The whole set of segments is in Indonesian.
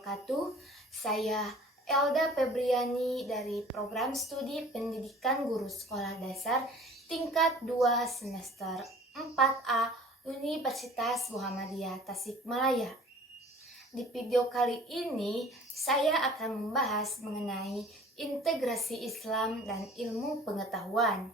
wabarakatuh. Saya Elda Febriani dari Program Studi Pendidikan Guru Sekolah Dasar tingkat 2 semester 4A Universitas Muhammadiyah Tasikmalaya. Di video kali ini saya akan membahas mengenai integrasi Islam dan ilmu pengetahuan.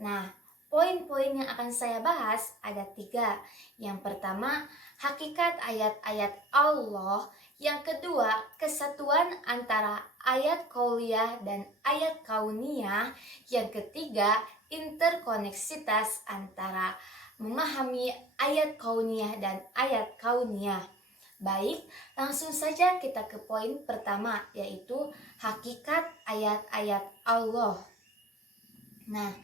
Nah, poin-poin yang akan saya bahas ada 3. Yang pertama, hakikat ayat-ayat Allah. Yang kedua, kesatuan antara ayat qauliyah dan ayat kauniyah. Yang ketiga, interkoneksitas antara memahami ayat kauniyah dan ayat kauniyah. Baik, langsung saja kita ke poin pertama, yaitu hakikat ayat-ayat Allah. Nah,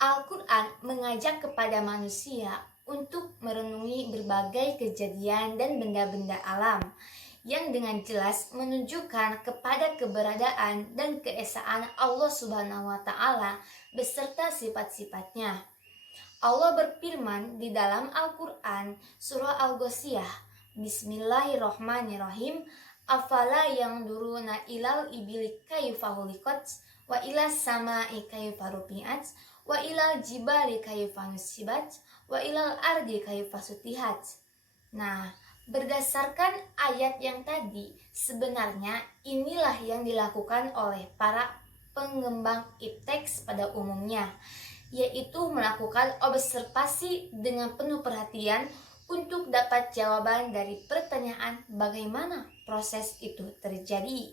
Al-Quran mengajak kepada manusia untuk merenungi berbagai kejadian dan benda-benda alam yang dengan jelas menunjukkan kepada keberadaan dan keesaan Allah Subhanahu wa Ta'ala beserta sifat-sifatnya. Allah berfirman di dalam Al-Quran surah Al-Ghasyiyah, Bismillahirrahmanirrahim, afala yang duruna ilal ibili kayfa khuliqat wa ila sama'i kayfa rufi'at wa ilal jibali kayfa nusibat wa ilal ardi kayfa sutihat. Nah, berdasarkan ayat yang tadi, sebenarnya inilah yang dilakukan oleh para pengembang ipteks pada umumnya, yaitu melakukan observasi dengan penuh perhatian untuk dapat jawaban dari pertanyaan bagaimana proses itu terjadi.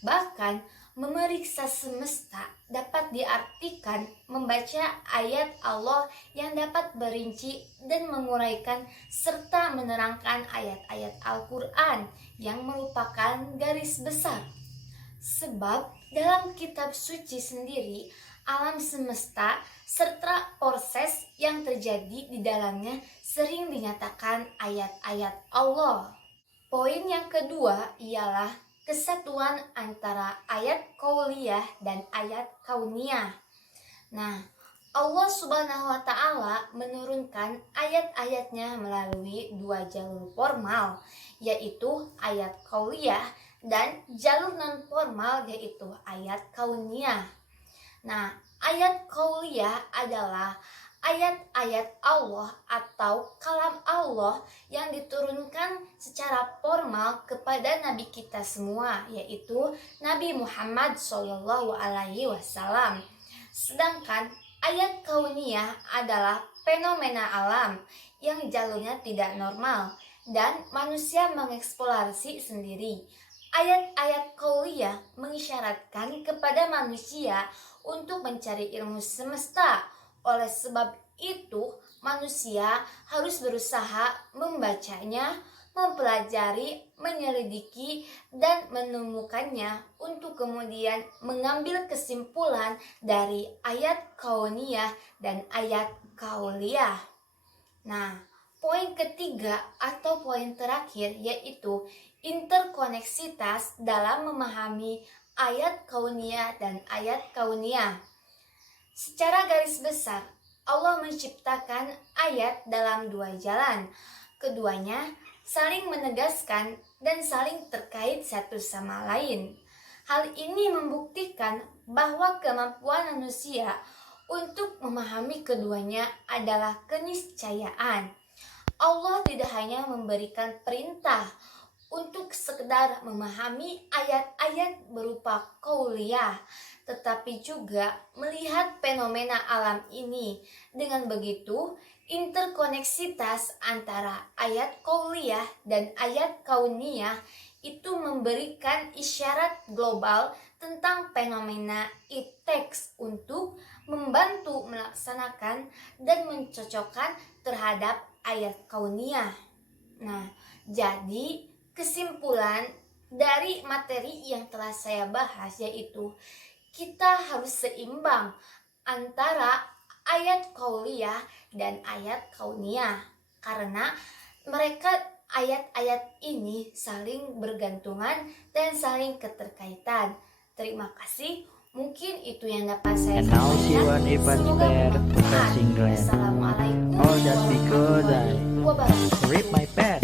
Bahkan, memeriksa semesta dapat diartikan membaca ayat Allah yang dapat berinci dan menguraikan serta menerangkan ayat-ayat Al-Quran yang merupakan garis besar. Sebab dalam kitab suci sendiri, alam semesta serta proses yang terjadi di dalamnya sering dinyatakan ayat-ayat Allah. Poin yang kedua ialah kesatuan antara ayat qauliyah dan ayat kauniyah. Nah, Allah Subhanahu wa Ta'ala menurunkan ayat-ayatnya melalui 2 jalur formal, yaitu ayat qauliyah dan jalur non formal, yaitu ayat kauniyah. Nah, ayat qauliyah adalah ayat-ayat Allah atau kalam Allah yang diturunkan secara formal kepada Nabi kita semua, yaitu Nabi Muhammad SAW. Sedangkan ayat kauniyah adalah fenomena alam yang jalurnya tidak normal dan manusia mengeksplorasi sendiri. Ayat-ayat qauliyah mengisyaratkan kepada manusia untuk mencari ilmu semesta. Oleh sebab itu, manusia harus berusaha membacanya, mempelajari, menyelidiki, dan menemukannya untuk kemudian mengambil kesimpulan dari ayat kauniyah dan ayat qauliyah. Nah, poin ketiga atau poin terakhir yaitu interkoneksitas dalam memahami ayat kauniyah dan ayat kauniyah. Secara garis besar, Allah menciptakan ayat dalam 2 jalan. Keduanya saling menegaskan dan saling terkait satu sama lain. Hal ini membuktikan bahwa kemampuan manusia untuk memahami keduanya adalah keniscayaan. Allah tidak hanya memberikan perintah untuk sekedar memahami ayat-ayat berupa qauliyah, tetapi juga melihat fenomena alam ini. Dengan begitu, interkoneksitas antara ayat qauliyah dan ayat kauniyah itu memberikan isyarat global tentang fenomena ipteks untuk membantu melaksanakan dan mencocokkan terhadap ayat kauniyah. Nah, jadi kesimpulan dari materi yang telah saya bahas yaitu kita harus seimbang antara ayat qauliyah dan ayat kauniyah karena mereka ayat-ayat ini saling bergantungan dan saling keterkaitan. Terima kasih. Mungkin itu yang dapat saya sampaikan. Semoga bermanfaat. Assalamualaikum warahmatullahi wabarakatuh. Read my pen.